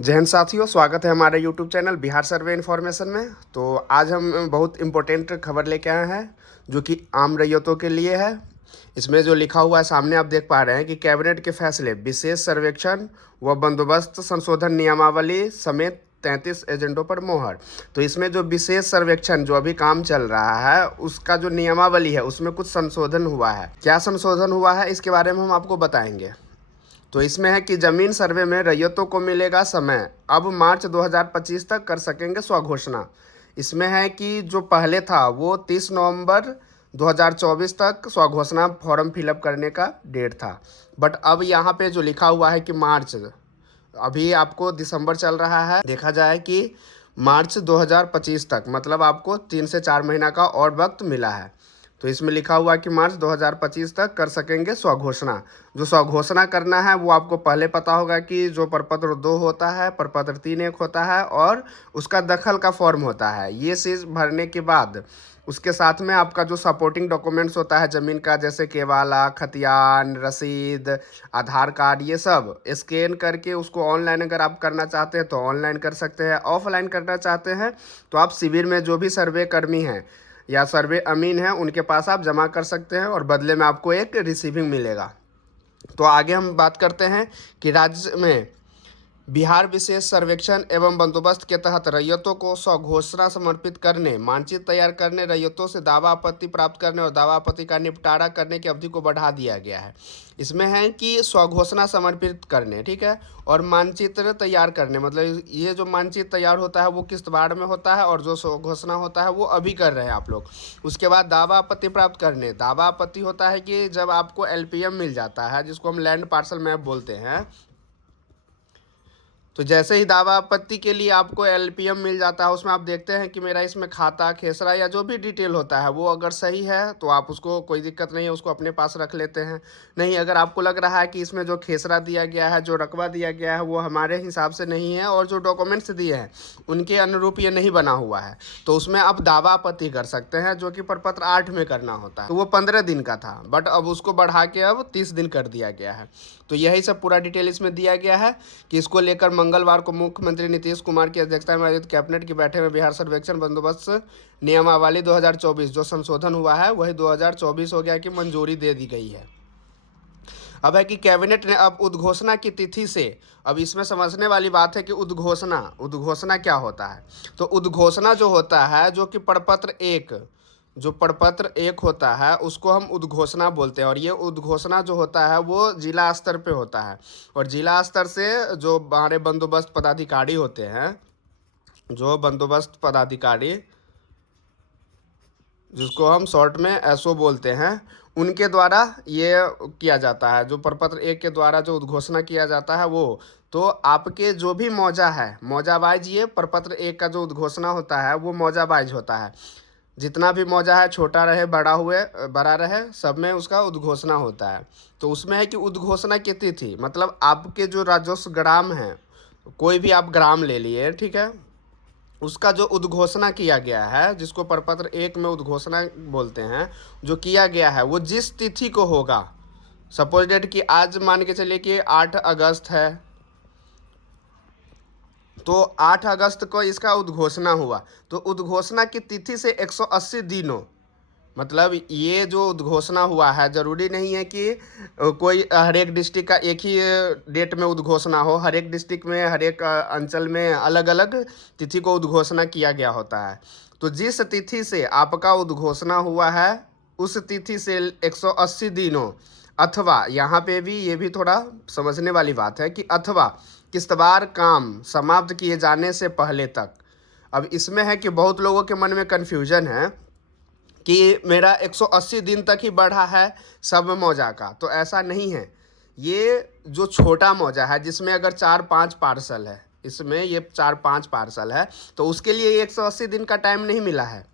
जय हिंद साथियों, स्वागत है हमारे यूट्यूब चैनल बिहार सर्वे इन्फॉर्मेशन में। तो आज हम बहुत इम्पोर्टेंट खबर लेके आए हैं जो कि आम रैयतों के लिए है। इसमें जो लिखा हुआ है सामने आप देख पा रहे हैं कि कैबिनेट के फैसले, विशेष सर्वेक्षण व बंदोबस्त संशोधन नियमावली समेत 33 एजेंडों पर मोहर। तो इसमें जो विशेष सर्वेक्षण जो अभी काम चल रहा है उसका जो नियमावली है उसमें कुछ संशोधन हुआ है। क्या संशोधन हुआ है इसके बारे में हम आपको बताएंगे। तो इसमें है कि जमीन सर्वे में रैयतों को मिलेगा समय, अब मार्च 2025 तक कर सकेंगे स्वघोषणा। इसमें है कि जो पहले था वो 30 नवंबर 2024 तक स्वघोषणा फॉर्म फिलअप करने का डेट था, बट अब यहाँ पे जो लिखा हुआ है कि मार्च, अभी आपको दिसंबर चल रहा है, देखा जाए कि मार्च 2025 तक, मतलब आपको 3 से 4 महीना का और वक्त मिला है। तो इसमें लिखा हुआ है कि मार्च 2025 तक कर सकेंगे स्वघोषणा। जो स्वघोषणा करना है वो आपको पहले पता होगा कि जो प्रपत्र 2 होता है, प्रपत्र 3 एक होता है और उसका दखल का फॉर्म होता है। ये चीज़ भरने के बाद उसके साथ में आपका जो सपोर्टिंग डॉक्यूमेंट्स होता है ज़मीन का, जैसे केवाला, खतियान, रसीद, आधार कार्ड, ये सब स्कैन करके उसको ऑनलाइन अगर आप करना चाहते हैं तो ऑनलाइन कर सकते हैं। ऑफलाइन करना चाहते हैं तो आप शिविर में जो भी सर्वे कर्मी हैं या सर्वे अमीन है उनके पास आप जमा कर सकते हैं और बदले में आपको एक रिसीविंग मिलेगा। तो आगे हम बात करते हैं कि राज्य में बिहार विशेष सर्वेक्षण एवं बंदोबस्त के तहत रैयतों को स्वघोषणा समर्पित करने, मानचित्र तैयार करने, रैयतों से दावा आपत्ति प्राप्त करने और दावा आपत्ति का निपटारा करने की अवधि को बढ़ा दिया गया है। इसमें है कि स्वघोषणा समर्पित करने, ठीक है, और मानचित्र तैयार करने, मतलब ये जो मानचित्र तैयार होता है वो किस्त बाढ़ में होता है और जो स्वघोषणा होता है वो अभी कर रहे हैं आप लोग। उसके बाद दावा आपत्ति प्राप्त करने, दावा आपत्ति होता है कि जब आपको एलपीएम मिल जाता है, जिसको हम लैंड पार्सल मैप बोलते हैं, तो जैसे ही दावा आपत्ति के लिए आपको एलपीएम मिल जाता है, उसमें आप देखते हैं कि मेरा इसमें खाता, खेसरा या जो भी डिटेल होता है वो अगर सही है तो आप उसको, कोई दिक्कत नहीं है, उसको अपने पास रख लेते हैं। नहीं, अगर आपको लग रहा है कि इसमें जो खेसरा दिया गया है, जो रकबा दिया गया है वो हमारे हिसाब से नहीं है और जो डॉक्यूमेंट्स दिए हैं उनके अनुरूप ये नहीं बना हुआ है, तो उसमें आप दावा आपत्ति कर सकते हैं, जो कि प्रपत्र 8 में करना होता है। तो वो 15 दिन का था, बट अब उसको बढ़ा के अब 30 दिन कर दिया गया है। तो यही सब पूरा डिटेल इसमें दिया गया है कि इसको लेकर मंगलवार को मुख्यमंत्री नीतीश कुमार की अध्यक्षता में आयोजित कैबिनेट की बैठक में बिहार सर्वेक्षण बंदोबस्त नियमावली 2024 जो संशोधन हुआ है वही 2024 हो गया कि मंजूरी दे दी गई है। अब है कि कैबिनेट ने अब उद्घोषणा की तिथि से, अब इसमें समझने वाली बात है कि उद्घोषणा, उद्घोषणा क्या होता है। तो उद्घोषणा जो होता है, जो कि प्रपत्र 1, जो प्रपत्र 1 होता है उसको हम उद्घोषणा बोलते हैं, और ये उद्घोषणा जो होता है वो जिला स्तर पे होता है। और जिला स्तर से जो हमारे बंदोबस्त पदाधिकारी होते हैं, जो बंदोबस्त पदाधिकारी, जिसको हम शॉर्ट में एसओ बोलते हैं, उनके द्वारा ये किया जाता है। जो प्रपत्र 1 के द्वारा जो उद्घोषणा किया जाता है वो, तो आपके जो भी मौजा है, मौजा वाइज ये प्रपत्र 1 का जो उद्घोषणा होता है वो मौजा वाइज होता है। जितना भी मौजा है, छोटा रहे बड़ा रहे, सब में उसका उद्घोषणा होता है। तो उसमें है कि उद्घोषणा की तिथि, मतलब आपके जो राजस्व ग्राम है, कोई भी आप ग्राम ले लिए, ठीक है, उसका जो उद्घोषणा किया गया है, जिसको प्रपत्र 1 में उद्घोषणा बोलते हैं, जो किया गया है वो जिस तिथि को होगा, सपोज डेट कि आज मान के चलिए कि 8 अगस्त है, तो 8 अगस्त को इसका उद्घोषणा हुआ, तो उद्घोषणा की तिथि से 180 दिनों, मतलब ये जो उद्घोषणा हुआ है, ज़रूरी नहीं है कि कोई हर एक डिस्ट्रिक्ट का एक ही डेट में उद्घोषणा हो। हर एक डिस्ट्रिक्ट में, हर एक अंचल में अलग अलग तिथि को उद्घोषणा किया गया होता है। तो जिस तिथि से आपका उद्घोषणा हुआ है उस तिथि से 180 दिनों, अथवा यहाँ पे भी ये भी थोड़ा समझने वाली बात है कि अथवा किस्तवार काम समाप्त किए जाने से पहले तक। अब इसमें है कि बहुत लोगों के मन में कन्फ्यूजन है कि मेरा 180 दिन तक ही बढ़ा है सब मौजा का, तो ऐसा नहीं है। ये जो छोटा मौजा है, जिसमें अगर 4-5 पार्सल है, इसमें ये 4-5 पार्सल है, तो उसके लिए 180 दिन का टाइम नहीं मिला है।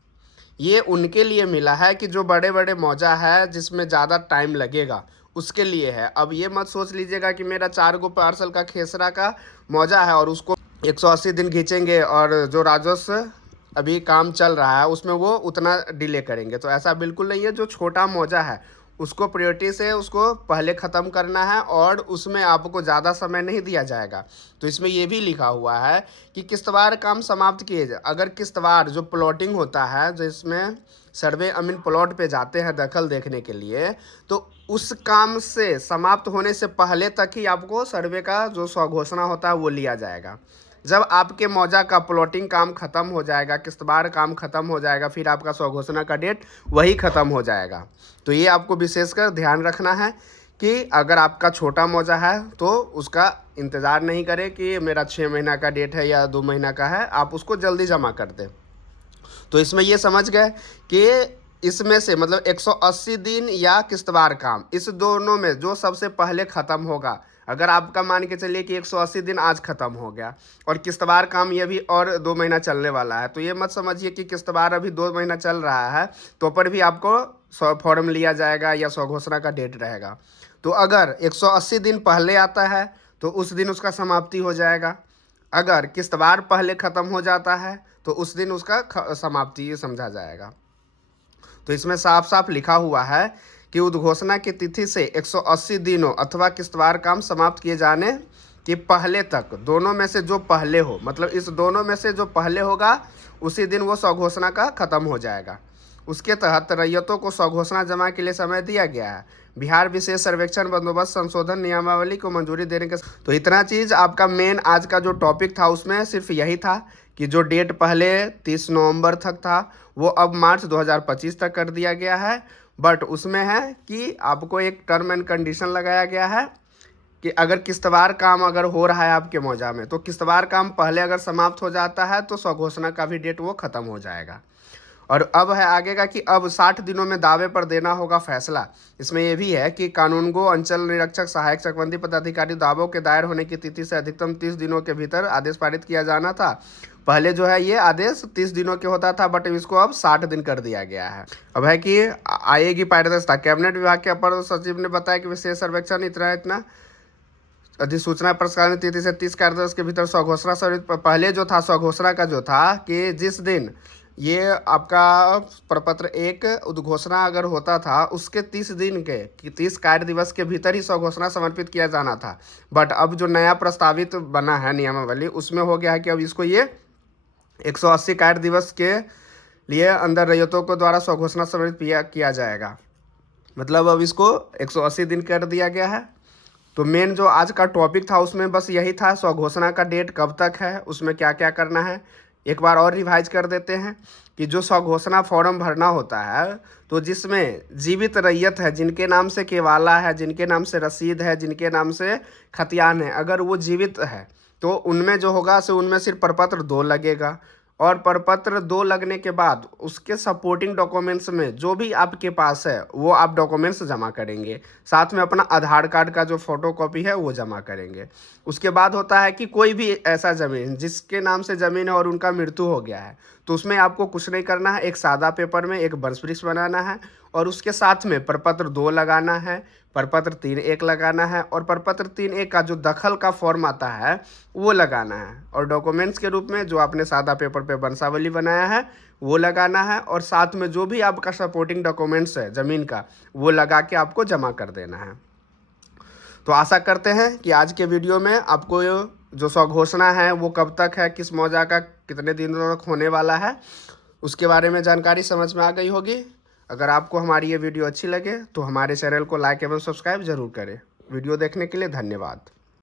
ये उनके लिए मिला है कि जो बड़े बड़े मौजा है जिसमें ज़्यादा टाइम लगेगा, उसके लिए है। अब ये मत सोच लीजिएगा कि मेरा 4 गो पार्सल का खेसरा का मौजा है और उसको 180 दिन खींचेंगे और जो राजस्व अभी काम चल रहा है उसमें वो उतना डिले करेंगे, तो ऐसा बिल्कुल नहीं है। जो छोटा मौजा है उसको प्रायोरिटी से उसको पहले ख़त्म करना है और उसमें आपको ज़्यादा समय नहीं दिया जाएगा। तो इसमें ये भी लिखा हुआ है कि किस्तवार काम समाप्त किए जाए। अगर किस्तवार जो प्लॉटिंग होता है, जिसमें सर्वे अमीन प्लॉट पे जाते हैं दखल देखने के लिए, तो उस काम से समाप्त होने से पहले तक ही आपको सर्वे का जो स्वघोषणा होता है वो लिया जाएगा। जब आपके मौजा का प्लॉटिंग काम ख़त्म हो जाएगा, किस्तवार काम ख़त्म हो जाएगा, फिर आपका स्वघोषणा का डेट वही ख़त्म हो जाएगा। तो ये आपको विशेषकर ध्यान रखना है कि अगर आपका छोटा मौजा है तो उसका इंतज़ार नहीं करें कि मेरा 6 महीना का डेट है या 2 महीना का है, आप उसको जल्दी जमा कर दें। तो इसमें ये समझ गए कि इसमें से मतलब 180 दिन या किस्तवार काम, इस दोनों में जो सबसे पहले ख़त्म होगा, अगर आपका मान के चलिए कि 180 दिन आज ख़त्म हो गया और किस्तवार काम ये भी और 2 महीना चलने वाला है, तो ये मत समझिए कि किस्तवार अभी 2 महीना चल रहा है तो पर भी आपको फॉर्म लिया जाएगा या स्वघोषणा का डेट रहेगा। तो अगर 180 दिन पहले आता है तो उस दिन उसका समाप्ति हो जाएगा। अगर किस्तवार पहले ख़त्म हो जाता है तो उस दिन उसका समाप्ति समझा जाएगा। तो इसमें साफ साफ लिखा हुआ है कि उद्घोषणा की तिथि से 180 दिनों अथवा किस्तवार काम समाप्त किए जाने के पहले तक, दोनों में से जो पहले हो, मतलब इस दोनों में से जो पहले होगा उसी दिन वो स्वघोषणा का ख़त्म हो जाएगा। उसके तहत रैयतों को स्वघोषणा जमा के लिए समय दिया गया है। बिहार विशेष सर्वेक्षण बंदोबस्त संशोधन नियमावली को मंजूरी देने के, तो इतना चीज़ आपका मेन आज का जो टॉपिक था उसमें सिर्फ यही था कि जो डेट पहले 30 नवंबर तक था वो अब मार्च 2025 तक कर दिया गया है। बट उसमें है कि आपको एक टर्म एंड कंडीशन लगाया गया है कि अगर किस्तवार काम अगर हो रहा है आपके मौजा में, तो किस्तवार काम पहले अगर समाप्त हो जाता है तो स्वघोषणा का भी डेट वो ख़त्म हो जाएगा। और अब है आगे का कि अब 60 दिनों में दावे पर देना होगा फैसला। इसमें यह भी है कि कानूनगो अंचल निरीक्षक सहायक चकबंदी पदाधिकारी दावों के दायर होने की तिथि से अधिकतम 30 दिनों के भीतर आदेश पारित किया जाना था। पहले जो है ये आदेश 30 दिनों के होता था, बट इसको अब 60 दिन कर दिया गया है। अब है कि आएगी पारदर्शिता। कैबिनेट विभाग के अपर सचिव ने बताया कि विशेष सर्वेक्षण इतना अधिसूचना प्रसारण तिथि से 30 कार्यदिवस के भीतर स्वघोषणा स्वरूप, पहले जो था स्वघोषणा का जो था कि जिस दिन ये आपका प्रपत्र एक उद्घोषणा अगर होता था उसके 30 दिन के कि 30 कार्य दिवस के भीतर ही स्वघोषणा समर्पित किया जाना था। बट अब जो नया प्रस्तावित बना है नियमावली उसमें हो गया है कि अब इसको ये 180 कार्य दिवस के लिए अंदर रैयतों को द्वारा स्वघोषणा समर्पित किया जाएगा। मतलब अब इसको 180 दिन कर दिया गया है। तो मेन जो आज का टॉपिक था उसमें बस यही था, स्वघोषणा का डेट कब तक है, उसमें क्या क्या करना है। एक बार और रिवाइज कर देते हैं कि जो स्वघोषणा फॉर्म भरना होता है तो जिसमें जीवित रैयत है, जिनके नाम से केवाला है, जिनके नाम से रसीद है, जिनके नाम से खतियान है, अगर वो जीवित है तो उनमें जो होगा सो उनमें सिर्फ प्रपत्र 2 लगेगा। और प्रपत्र 2 लगने के बाद उसके सपोर्टिंग डॉक्यूमेंट्स में जो भी आपके पास है वो आप डॉक्यूमेंट्स जमा करेंगे। साथ में अपना आधार कार्ड का जो फोटोकॉपी है वो जमा करेंगे। उसके बाद होता है कि कोई भी ऐसा ज़मीन जिसके नाम से ज़मीन है और उनका मृत्यु हो गया है तो उसमें आपको कुछ नहीं करना है, एक सादा पेपर में एक वृक्ष बनाना है और उसके साथ में प्रपत्र 2 लगाना है, प्रपत्र 3(1) लगाना है और प्रपत्र 3(1) का जो दखल का फॉर्म आता है वो लगाना है। और डॉक्यूमेंट्स के रूप में जो आपने सादा पेपर पे वंशावली बनाया है वो लगाना है और साथ में जो भी आपका सपोर्टिंग डॉक्यूमेंट्स है ज़मीन का वो लगा के आपको जमा कर देना है। तो आशा करते हैं कि आज के वीडियो में आपको जो स्वघोषणा है वो कब तक है, किस मौजा का कितने दिनों तक होने वाला है, उसके बारे में जानकारी समझ में आ गई होगी। अगर आपको हमारी ये वीडियो अच्छी लगे तो हमारे चैनल को लाइक एवं सब्सक्राइब जरूर करें। वीडियो देखने के लिए धन्यवाद।